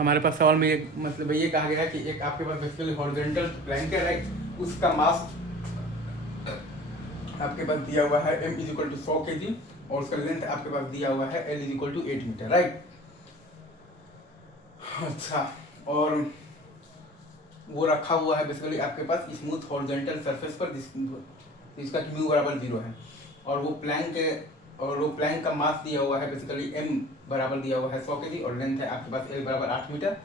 हमारे पास सवाल में एक मतलब ये कहा गया है कि एक आपके पास बेसिकली हॉरिजॉन्टल प्लैंक है, राइट, उसका मास आपके पास दिया हुआ है m is equal to 100 kg और उसका लेंथ आपके पास दिया हुआ है l is equal to 8 metre, right. अच्छा, और वो रखा हुआ है बेसिकली आपके पास स्मूथ हॉरिजॉन्टल सरफेस पर जिसका म्यू बराबर 0 है, और वो प्लैंक का मास दिया हुआ है बेसिकली m बराबर दिया हुआ है 100 kg और लेंथ है आपके पास l बराबर 8 मीटर,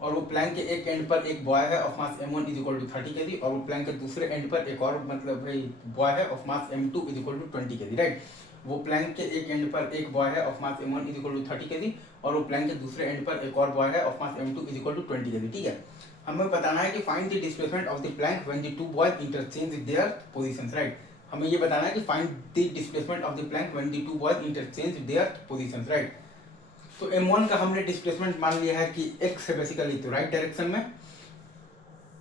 और वो प्लैंक के एक एंड पर एक बॉय है of mass m1 is equal to 30 kg और वो प्लैंक के दूसरे एंड पर एक और मतलब भाई बॉय है of mass m2 is equal to 20 kg, right. वो प्लैंक के एक एंड पर एक बॉय है of mass m1 is equal to 30 kg और वो प्लैंक के दूसरे एंड पर एक और बॉय है of mass m2 is equal to 20 kg, ठीक है। हमें बताना है कि find the displacement of the plank when the two boys interchange their positions, right. हमें ये बताना है कि find the displacement of the plank when the two boys interchange their positions, right. तो m1 का हमने डिस्प्लेसमेंट मान लिया है कि x है बेसिकली, तो राइट डायरेक्शन में,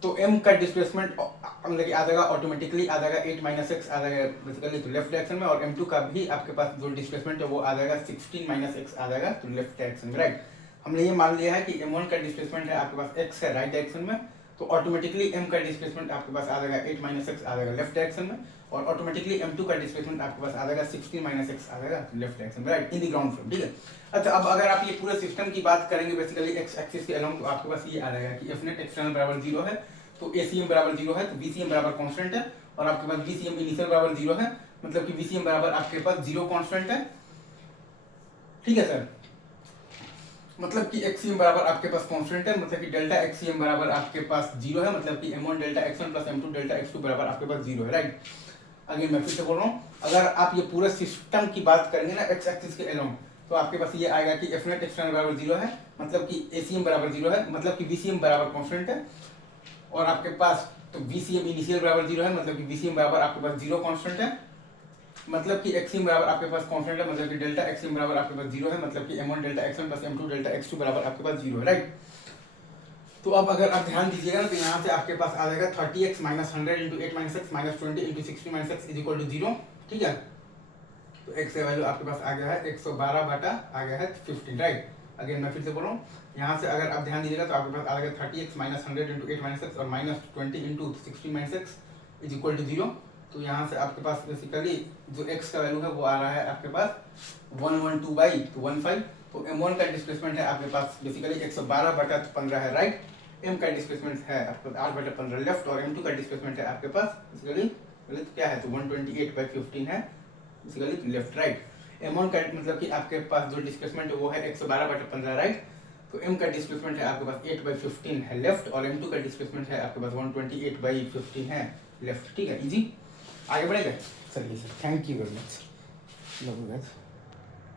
तो m का डिस्प्लेसमेंट मतलब आ जाएगा ऑटोमेटिकली आ जाएगा 8 माइनस एक्स आ जाएगा बेसिकली तो लेफ्ट डायरेक्शन में, और m2 का भी आपके पास जो डिस्प्लेसमेंट है वो आ जाएगा 16 माइनस एक्स आ जाएगा तो लेफ्ट डायरेक्शन में, राइट। हमने ये मान लिया है कि m1 का डिस्प्लेसमेंट है आपके पास x है राइट डायरेक्शन में, तो ऑटोमेटिकली m का डिस्प्लेसमेंट आपके पास आ जाएगा 8 माइनस एक्स आ जाएगा लेफ्ट डायरेक्शन में, और ऑटोमेटिकली m2 का डिस्प्लेसमेंट आपके पास आ जाएगा 16 माइनस एक्स आ जाएगा लेफ्ट डायरेक्शन में, right, in the ground floor, ठीक है। अच्छा, अब अगर आप ये पूरे सिस्टम की बात करेंगे बेसिकली एक्स एक्सिस के अलोंग, तो आपके पास ये आ जाएगा कि एफ नेट एक्सटर्नल बराबर 0 है, तो एसीएम बराबर 0 है, तो बीसीएम बराबर कांस्टेंट है, और आपके पास बीसीएम इनिशियल बराबर 0 है, मतलब कि बीसीएम बराबर आपके पास 0 कांस्टेंट है, ठीक है सर। मतलब कि एक्सीएम बराबर आपके पास कांस्टेंट है, मतलब कि डेल्टा एक्सीएम बराबर आपके पास 0 है, मतलब कि m1 delta x1 plus m2 delta x2 बराबर आपके पास 0 है, राइट। अगेन मैं फिर से बोल रहा हूँ, अगर आप ये पूरे सिस्टम की बात करेंगे ना एक्स एक्सिस के अलोंग, तो आपके पास ये आएगा कि एफ नेट एक्सटर्नल बराबर 0 है, मतलब कि एसीएम बराबर 0 है, मतलब कि बीसीएम बराबर कांस्टेंट है, और आपके पास तो बीसीएम इनिशियल बराबर 0 है, मतलब कि बीसीएम बराबर आपके पास 0 कांस्टेंट है, मतलब कि एक्सीएम बराबर आपके पास कांस्टेंट है, मतलब कि डेल्टा एक्सीएम बराबर आपके पास 0 है, मतलब कि m1 delta x1 plus m2 delta x2 बराबर आपके पास 0 है, राइट। तो अब अगर आप ध्यान दीजिएगा ना, तो यहाँ से आपके पास आ जाएगा 30x minus 100 into 8 minus x minus 20 into 60 minus x is equal to 0, ठीक है। तो x का वैल्यू आपके पास आ गया है 112 बटा आ गया है 15, राइट। अगेन मैं फिर से बोल रहा हूँ, यहाँ से अगर आप ध्यान दीजिएगा तो आपके पास आ गया 30x minus 100 into 8 minus x और minus 20 into 60 minus x is equal to 0। तो यहाँ से आपके पास बेसिकली जो x का वैल्यू है वो आ रहा है आपके पास 112 बाई 15, तो m1 का डिस्प्लेसमेंट है आपके पास बेसिकली 112 बटा 15 है, राइट। m का डिस्प्लेसमेंट है आपके पास 8 बटा 15 लेफ्ट, और m2 का डिस्प्लेसमेंट है आपके पास बेसिकली तो क्या है, तो 128 बाई 15 है बेसिकली लेफ्ट, राइट। m1 का मतलब कि आपके पास जो डिस्प्लेसमेंट है वो है 112 बटा 15, राइट। तो m का डिस्प्लेसमेंट है आपके पास 8 बाई 15 है लेफ्ट, और m2 का डिस्प्लेसमेंट है आपके पास 128 बाई 15 है लेफ्ट, ठीक है। इजी, आगे बढ़ेगा। चलिए sir, thank you very much.